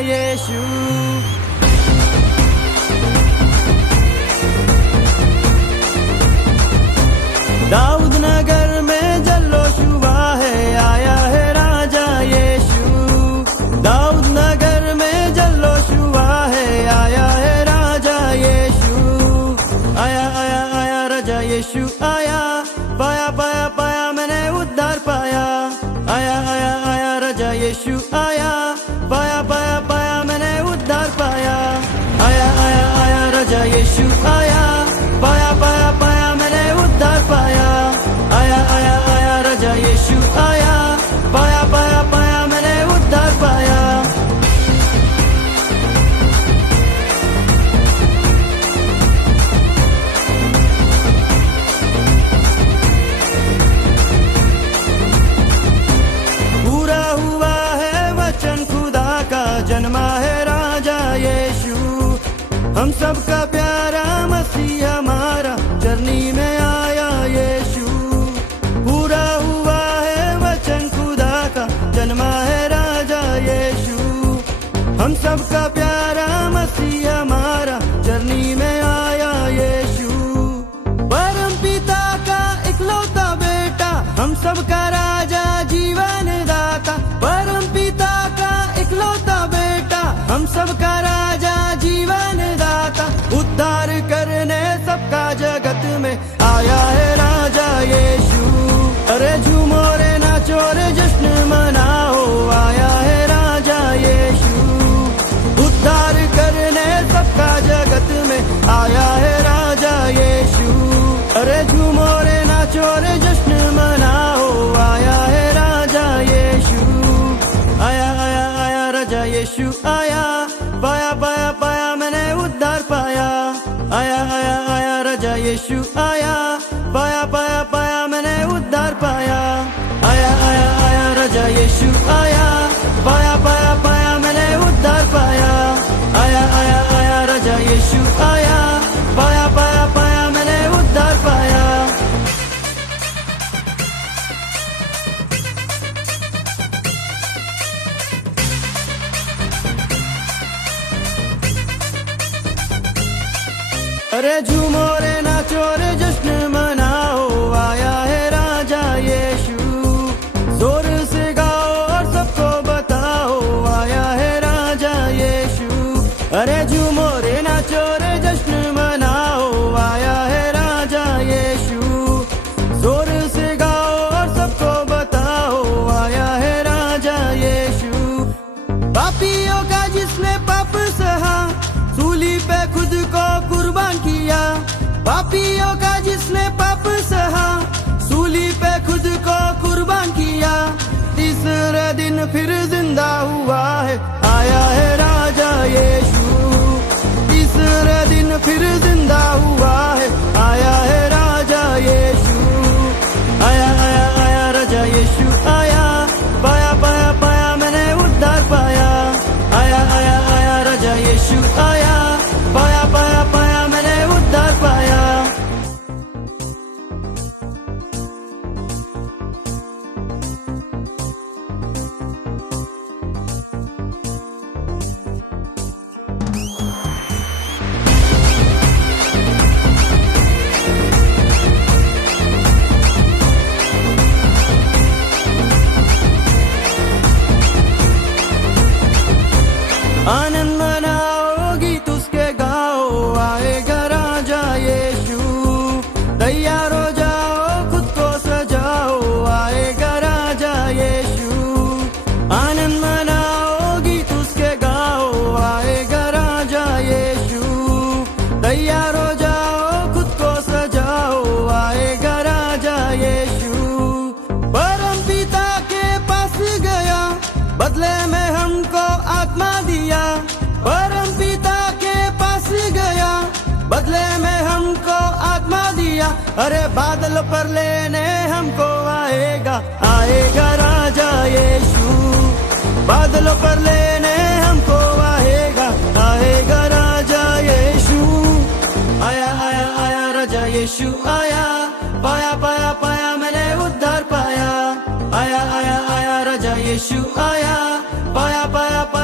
यीशु। दाऊद नगर में जल्लोश हुआ है, आया है राजा यीशु। दाऊद नगर में जल्लोश हुआ है, आया है राजा यीशु। आया आया आया राजा यीशु आया, पाया पाया पाया मैंने उद्धार पाया। आया आया आया राजा यीशु आया, पाया पाया पाया मैंने उद्धार पाया। आया आया आया राजा यीशु आया, पाया पाया पाया मैंने उद्धार पाया। आया आया आया राजा यीशु आया, पाया पाया पाया मैंने उद्धार पाया। पूरा हुआ है वचन खुदा का, जन्मा है राजा यीशु। हम सबका प्यारा मसीह हमारा चरनी में आया यीशु। पूरा हुआ है वचन खुदा का, जन्मा है राजा यीशु। हम सबका प्यारा मसीह हमारा चरनी में आया यीशु। परम पिता का इकलौता बेटा, हम सबका राजा जीवन दाता। परम पिता का इकलौता बेटा, हम सबका राजा जीवन दाता। उद्धार करने सबका जगत में आया है राजा यीशु। अरे झूमो रे नाचो रे जश्न मनाओ, आया है राजा यीशु। उद्धार करने सबका जगत में आया है राजा यीशु। अरे झूमो रे नाचो रे जश्न मनाओ, आया है राजा यीशु। आया आया आया राजा यीशु आया, पाया पाया पाया मैंने उद्धार पाया। आया आया आया राजा यीशु आया, पाया पाया पाया मैंने उद्धार पाया। आया आया आया राजा यीशु आया, पाया पाया पाया मैंने उद्धार पाया। आया आया आया राजा यीशु आया, पाया पाया पाया मैंने उद्धार पाया। अरे झूमो रे नाचो रे जश्न मनाओ, आया है राजा यीशु। जोर से गाओ और सबको बताओ, आया है राजा यीशु। अरे झूमो रे नाचो रे जश्न मनाओ, आया है राजा यीशु। जोर से गाओ और सबको बताओ, आया है राजा यीशु। पापियों का जिसने पाप सहा, सूली पे खुद को कुर्बान किया। पापियों का जिसने पाप सहा, सूली पे खुद को कुर्बान किया। तीसरे दिन फिर जिंदा हुआ है, आया है राजा यीशु। तीसरे दिन फिर जिंदा हुआ है, आया है राजा यीशु। आया आया आया राजा यीशु आया, पाया पाया पाया मैंने उद्धार पाया। आया आया आया राजा यीशु आया, पाया पाया पाया मैंने उद्धार पाया। आनंद मनाओ गीत उसके गाओ, आएगा राजा यीशु। तैयार हो जाओ खुद को सजाओ, आएगा राजा यीशु। आनंद मनाओ गीत उसके गाओ, आएगा राजा यीशु। तैयार हो जाओ खुद को सजाओ, आएगा राजा यीशु। परम पिता के पास गया, बदले में हमको आत्मा दिया। परम पिता के पास गया, बदले में हमको आत्मा दिया। अरे बादल पर लेने हमको आएगा, आएगा राजा यीशु। बादलों पर लेने हमको आएगा, आएगा राजा यीशु। आया आया आया राजा यीशु आया, पाया पाया पाया मैंने उद्धार पाया। आया आया आया राजा यीशु आया, पाया पाया पाया